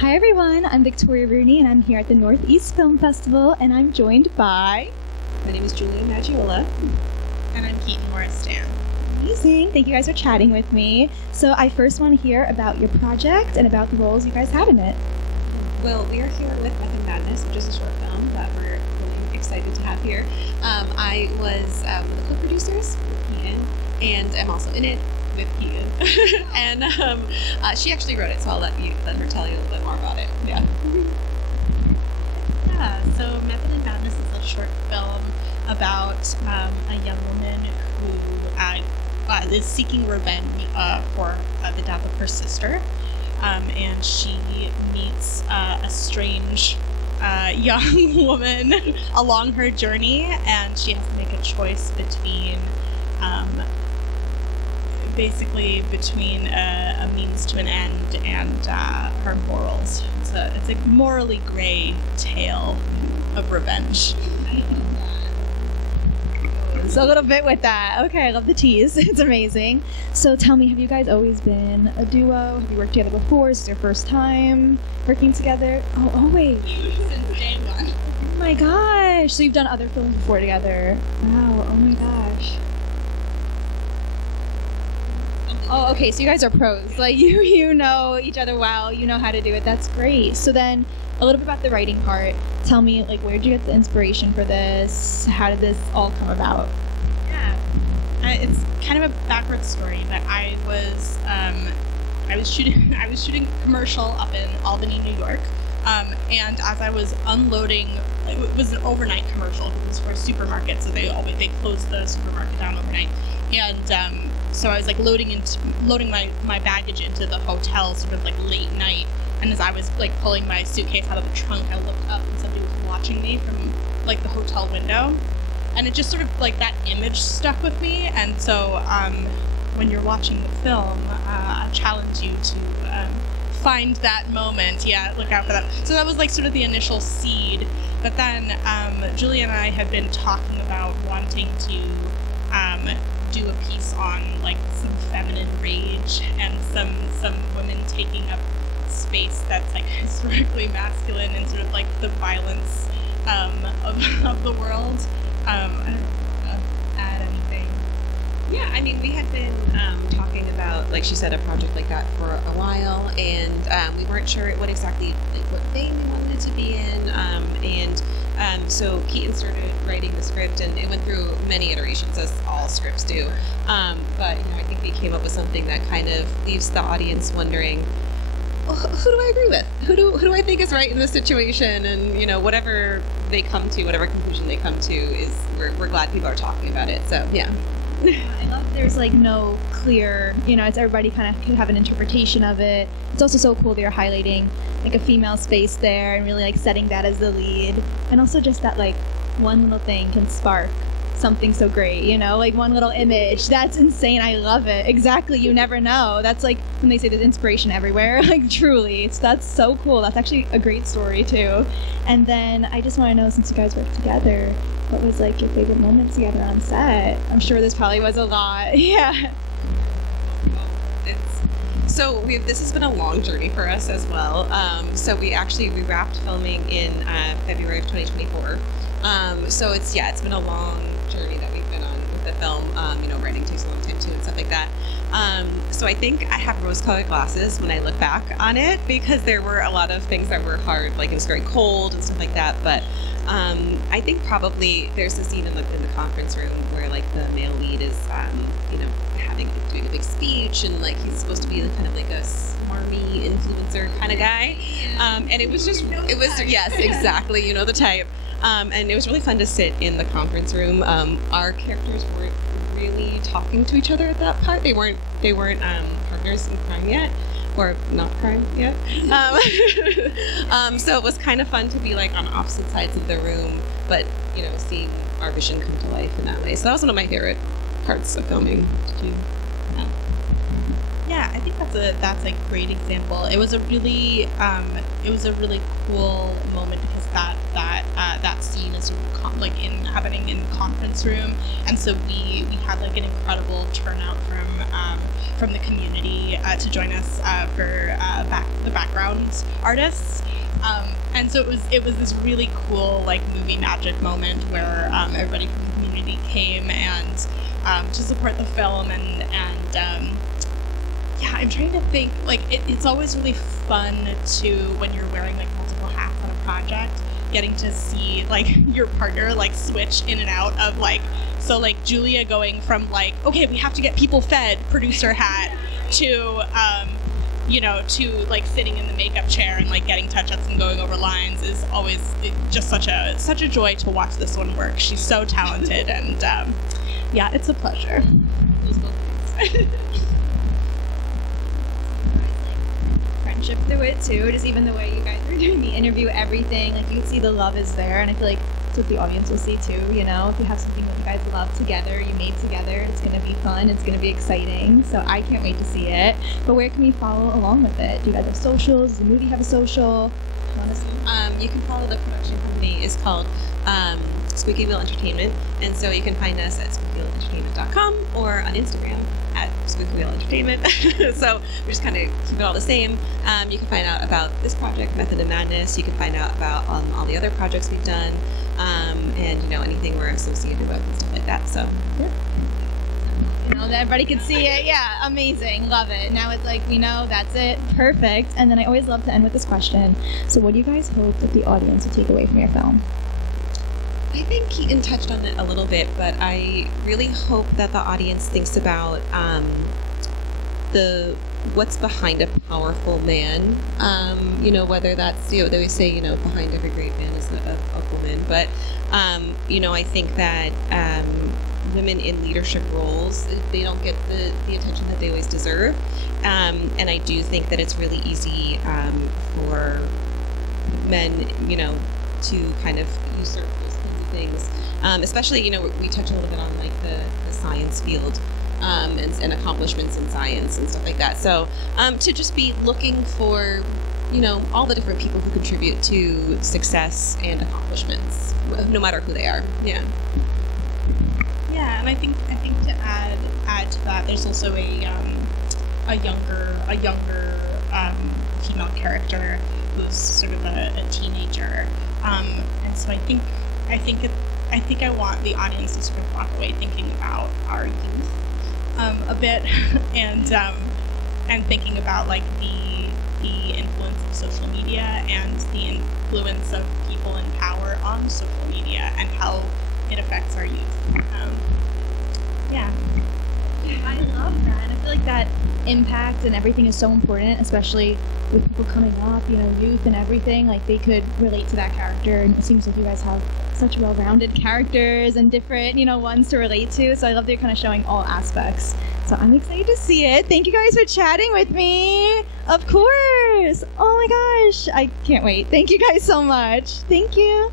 Hi everyone, I'm Victoria Rooney and I'm here at the Northeast Film Festival and I'm joined by... My name is Maggiola. And I'm Keaton. Amazing, thank you guys for chatting with me. So I first want to hear about your project and about the roles you guys have in it. Well, we are here with Method Madness, which is a short film that we're really excited to have here. I was one of the co-producers with Keaton, and I'm also in it with Keaton. And she actually wrote it, so I'll let her tell you a little bit more about it. Yeah. Yeah, so Method Madness is a short film about a young woman who is seeking revenge for the death of her sister. And she meets a strange young woman along her journey, and she has to make a choice between between a means to an end and her morals. It's a morally gray tale of revenge. So a little bit with that. Okay, I love the tease. It's amazing. So tell me, have you guys always been a duo? Have you worked together before? Is this your first time working together? Oh, always. Since day one. Oh my gosh. So you've done other films before together. Wow. Oh my gosh. Oh, okay. So you guys are pros. Like you know each other well. You know how to do it. That's great. So then a little bit about the writing part. Tell me, like, where did you get the inspiration for this? How did this all come about? Yeah, it's kind of a backwards story. But I was shooting a commercial up in Albany, New York, and as I was unloading, it was an overnight commercial. It was for a supermarket, so they closed the supermarket down overnight, and so I was like loading my baggage into the hotel, sort of like late night. And as I was like pulling my suitcase out of the trunk, I looked up and somebody was watching me from like the hotel window, and it just sort of like that image stuck with me. And so when you're watching the film, I challenge you to find that moment. Yeah, look out for that. So that was like sort of the initial seed. But then Julia and I had been talking about wanting to do a piece on like some feminine rage and some women taking up space that's like historically masculine and sort of like the violence of the world. I don't know if to add anything. Yeah, I mean, we had been talking about, like she said, a project like that for a while, and we weren't sure what exactly what vein we wanted it to be in, so Keaton started writing the script, and it went through many iterations, as all scripts do. But I think we came up with something that kind of leaves the audience wondering, who do I agree with? Who do I think is right in this situation? And whatever they come to, whatever conclusion they come to, is we're glad people are talking about it. So yeah. I love there's like no clear, it's everybody kind of can have an interpretation of it. It's also so cool that you're highlighting like a female space there and really like setting that as the lead. And also just that like one little thing can spark something so great, like one little image. That's insane. I love it. Exactly. You never know. That's like when they say there's inspiration everywhere, like truly. That's so cool. That's actually a great story too. And then I just want to know, since you guys work together, what was like your favorite moments together on set? I'm sure this probably was a lot. Yeah. This has been a long journey for us as well. So we wrapped filming in February of 2024. So it's been a long journey that we've been on with the film. Writing takes a long time too and stuff like that. So I think I have rose-colored glasses when I look back on it, because there were a lot of things that were hard, like it was very cold and stuff like that. But I think probably there's a scene in the conference room where like the male lead is doing a big speech, and like he's supposed to be kind of like a smarmy influencer kind of guy. And it was yes, exactly, the type. And it was really fun to sit in the conference room. Our characters weren't really talking to each other at that part. They weren't partners in crime yet, or not crime yet. So it was kind of fun to be like on opposite sides of the room, but seeing our vision come to life in that way. So that was one of my favorite parts of filming. Did you? Yeah, I I think that's a great example. It was a really cool moment because that scene is sort of happening in the conference room, and so we had like an incredible turnout from the community to join us for the background artists. And so it was this really cool like movie magic moment where everybody from the community came and to support the film and yeah, I'm trying to think, like, it's always really fun to, when you're wearing, like, multiple hats on a project, getting to see, like, your partner, like, switch in and out of, like, so, like, Julia going from, like, okay, we have to get people fed, producer hat, to, to, like, sitting in the makeup chair and, like, getting touch-ups and going over lines is always just such a joy to watch this one work. She's so talented, and, yeah, it's a pleasure. Friendship through it too, just even the way you guys were doing the interview, everything, like you can see the love is there, and I feel like that's what the audience will see too, you know, if you have something that you guys love together, you made together, it's going to be fun, it's going to be exciting, so I can't wait to see it. But where can we follow along with it? Do you guys have socials? Does the movie have a social? Honestly, you can follow the production company. Is called Squeaky Wheel Entertainment, and so you can find us at squeakywheelentertainment.com or on Instagram at Squeaky Wheel Entertainment. So we just kind of keep it all the same. You can find out about this project, Method of Madness. You can find out about all the other projects we've done, and anything we're associated with and stuff like that. So yeah. That everybody can see it. Yeah, amazing. Love it. Now it's like, we know that's it. Perfect. And then I always love to end with this question. So what do you guys hope that the audience will take away from your film? I think Keaton touched on it a little bit, but I really hope that the audience thinks about what's behind a powerful man. Whether that's, they always say, behind every great man is a woman. But, I think that women in leadership roles, they don't get the attention that they always deserve. And I do think that it's really easy for men, to kind of usurp those kinds of things. Especially, we touch a little bit on like the science field and accomplishments in science and stuff like that. So to just be looking for, all the different people who contribute to success and accomplishments, no matter who they are. Yeah. Yeah, and I think to add to that, there's also a younger female character who's sort of a teenager, and so I think I want the audience to sort of walk away thinking about our youth a bit, and thinking about like the influence of social media and the influence of people in power on social media and how it affects our youth. Yeah, I love that. And I feel like that impact and everything is so important, especially with people coming up, youth and everything. Like, they could relate to that character, and it seems like you guys have such well-rounded characters and different, ones to relate to. So I love that you're kind of showing all aspects. So I'm excited to see it. Thank you guys for chatting with me. Of course. Oh my gosh. I can't wait. Thank you guys so much. Thank you.